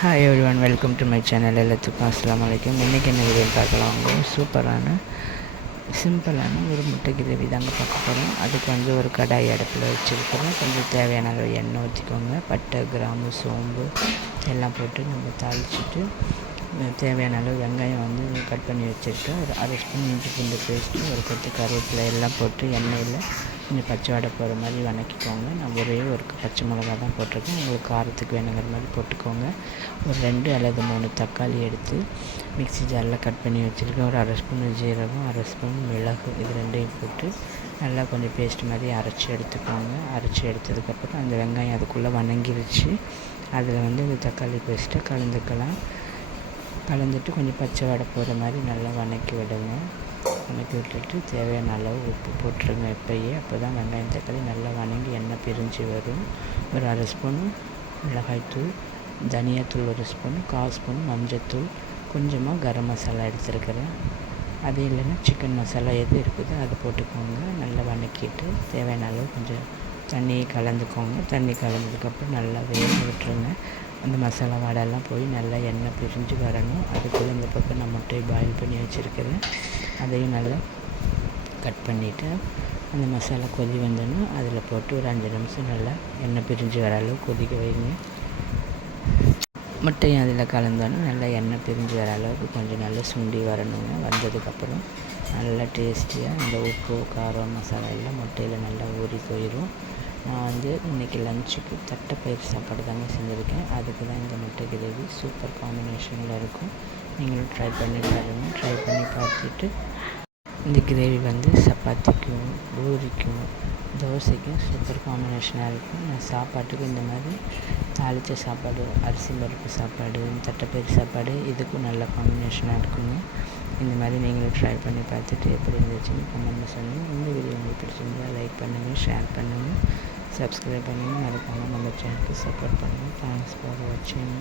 Hi everyone, welcome to my channel. எல்லாத்துக்கும் அஸ்ஸலாமு அலைக்கும். இன்றைக்கி என்ன வீடியோ பார்க்கலாங்க? சூப்பரான சிம்பிளான ஒரு முட்டை கிரேவி தாங்க பார்க்க போகிறோம். அதுக்கு ஒரு கடாய் அடுப்பில் வச்சுருக்கிறோம். கொஞ்சம் தேவையான அளவு எண்ணெய் ஊற்றிக்கோங்க. பட்டை, கிராம்பு, சோம்பு எல்லாம் போட்டு நம்ம தாளிச்சிட்டு தேவையான அளவு வெங்காயம் கட் பண்ணி வச்சுருக்கேன். ஒரு அரை ஸ்பூன் இஞ்சி பூண்டு பேஸ்ட்டு, ஒரு கொத்து கருவேப்பிலை எல்லாம் போட்டு எண்ணெயில் கொஞ்சம் பச்சை வாடை போகிற மாதிரி வதக்கிக்கோங்க. நான் ஒரே ஒரு பச்சை மிளகா தான் போட்டிருக்கேன். உங்களுக்கு காரத்துக்கு வேணுங்கிற மாதிரி போட்டுக்கோங்க. ஒரு 2 அல்லது 3 தக்காளி எடுத்து மிக்ஸி ஜாரில் கட் பண்ணி வச்சுருக்கேன். ஒரு அரை ஸ்பூன் ஜீரகம், அரை ஸ்பூன் மிளகு, இது ரெண்டையும் போட்டு நல்லா கொஞ்சம் பேஸ்ட் மாதிரி அரைச்சி எடுத்துக்கோங்க. அரைச்சி எடுத்ததுக்கப்புறம் அந்த வெங்காயம் அதுக்குள்ளே வதங்கிருச்சு. அதில் இந்த தக்காளி பேஸ்ட்டை கலந்துட்டு கொஞ்சம் பச்சை வாடை போகிற மாதிரி நல்லா வதக்கி விடுங்க. வதக்கி விட்டுட்டு தேவையான அளவு உப்பு போட்டுருங்க எப்பயே. அப்போ தான் வெங்காயம் தக்காளி நல்லா வதங்கி எண்ணெய் பிரிஞ்சு வரும். ஒரு அரை ஸ்பூன் மிளகாய்த்தூள், தனியாத்தூள் ஒரு ஸ்பூன், 1/4 ஸ்பூன் மஞ்சத்தூள், கொஞ்சமாக கரம் மசாலா எடுத்துருக்கிறேன். அது இல்லைன்னா சிக்கன் மசாலா எது இருக்குதோ அதை போட்டுக்கோங்க. நல்லா வதக்கிட்டு தேவையான அளவு கொஞ்சம் தண்ணியை கலந்துக்கோங்க. தண்ணி கலந்ததுக்கப்புறம் நல்லா வேக விட்டுருங்க. அந்த மசாலா வாடெல்லாம் போய் நல்லா எண்ணெய் பிரிஞ்சு வரணும். அதுக்குள்ளே இந்த பக்கம் நான் முட்டையை பாயில் பண்ணி வச்சுருக்கிறேன். அதையும் நல்லா கட் பண்ணிவிட்டு அந்த மசாலா கொதி வந்தோன்னா அதில் போட்டு ஒரு 5 நிமிஷம் நல்லா எண்ணெய் பிரிஞ்சு வர அளவு கொதிக்க வைங்க. முட்டையும் அதில் கலந்தோன்னா நல்லா எண்ணெய் பிரிஞ்சு வர அளவுக்கு கொஞ்சம் நல்லா சுண்டி வரணுங்க. வந்ததுக்கப்புறம் நல்லா டேஸ்டியாக இந்த உப்பு, காரம், மசாலா எல்லாம் முட்டையில் நல்லா ஊறி போயிடும். நான் இன்றைக்கி லஞ்சுக்கு தட்டைப்பயிறு சாப்பாடு தாங்க செஞ்சுருக்கேன். அதுக்கு தான் இந்த முட்டை கிரேவி சூப்பர் காம்பினேஷனில் இருக்கும். நீங்களும் ட்ரை பண்ணி பாருங்கள். ட்ரை பண்ணி பார்த்துட்டு இந்த கிரேவி சப்பாத்திக்கும், பூரிக்கும், தோசைக்கும் சூப்பர் காம்பினேஷனாக இருக்கும். நான் சாப்பாட்டுக்கு இந்த மாதிரி தாளித்த சாப்பாடு, அரிசி பருப்பு சாப்பாடு, தட்டைப்பயிறு சாப்பாடு இதுக்கும் நல்ல காம்பினேஷனாக இருக்குங்க. இந்த மாதிரி நீங்களும் ட்ரை பண்ணி பார்த்துட்டு எப்படி இருந்துச்சுன்னு கமெண்ட்டில் சொல்லுங்கள். இந்த வீடியோ உங்களுக்கு பிடிச்சிருந்தால் லைக் பண்ணுங்கள், ஷேர் பண்ணுங்கள், சப்ஸ்கிரைப் பண்ணுங்கள். மறக்காமல் நம்ம சேனலுக்கு சப்போர்ட் பண்ணுங்கள். தேங்க்ஸ் ஃபார் வாட்சிங்.